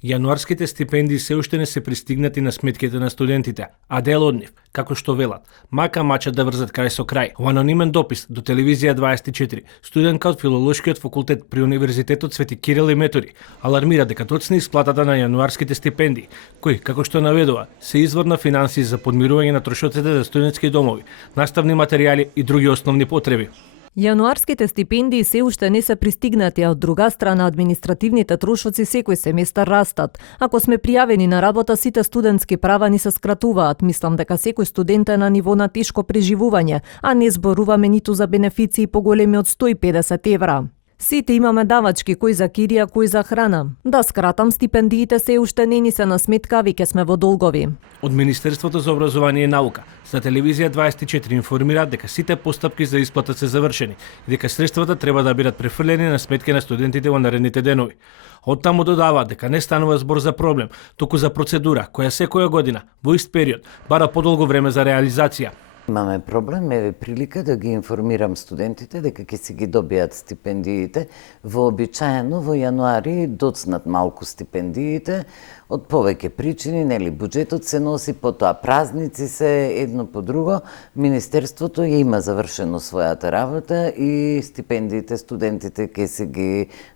Јануарските стипендии се уште не се пристигнати на сметките на студентите, а дел од нив, како што велат, мака мачат да врзат крај со крај. Во анонимен допис до телевизија 24, студентка од Филолошкиот факултет при Универзитетот Свети Кирил и Методи алармира дека точна исплатата на јануарските стипендии, кои, како што наведува, се извор на финансии за подмирување на трошоците за студентски домови, наставни материјали и други основни потреби. Јануарските стипендии се уште не се пристигнати, а од друга страна административните трошоци секој семестар растат. Ако сме пријавени на работа, сите студентски права ни се скратуваат. Мислам дека секој студент е на ниво на тешко преживување, а не зборуваме ниту за бенефиции поголеми од 150 евра. Сите имаме давачки, кој за кирија, кој за храна. Да скратам, стипендиите се уште не ни се на сметка, веќе сме во долгови. Од Министерството за образование и наука за телевизија 24 информира дека сите постапки за исплата се завршени и дека средствата треба да бидат префрлени на сметки на студентите во наредните денови. Оттаму додава дека не станува збор за проблем, туку за процедура која секоја година во ист период бара подолго време за реализација. Имаме проблем, еве прилика да ги информирам студентите дека ќе си ги добијат стипендиите. Вообичаено во јануари доцнат малку стипендиите од повеќе причини, нели буџетот се носи, потоа празници се едно по друго. Министерството ја има завршено својата работа и стипендиите студентите ќе си ги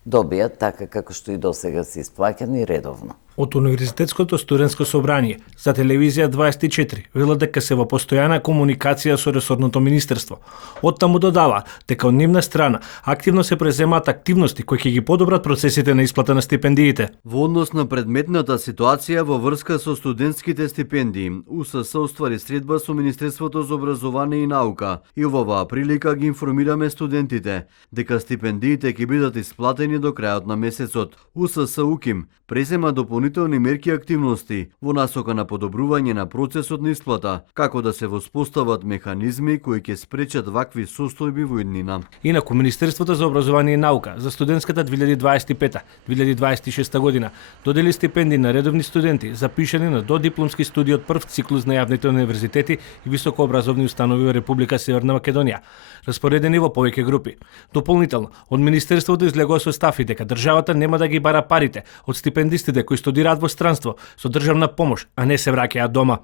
добијат така како што и досега се исплаќани редовно. Од Универзитетското студентско собрание за телевизија 24 велат дека се во постојана комуникација со ресорното министерство. Оттаму додава дека од нивна страна активно се преземаат активности кои ќе ги подобрат процесите на исплата на стипендиите. Во однос на предметната ситуација во врска со студентските стипендии, УСС уствари средба со Министерството за образование и наука и во оваа прилика ги информираме студентите дека стипендиите ќе бидат исплатени до крајот на месецот. УСС УКИМ презема дополнителни мерки и активности во насока на подобрување на процесот на исплата, како да се воспостават механизми кои ќе спречат вакви состојби во иднина. Инаку Министерството за образование и наука за студентската 2025-2026 година додели стипендии на редовни студенти запишани на додипломски студии од прв циклус на јавните универзитети и високообразовни установи во Република Северна Македонија, распоредени во повеќе групи. Дополнително, од Министерството излегува состави дека државата нема да ги бара парите од стипендистите кои студираат во странство со државна помош, а не се враќаат дома.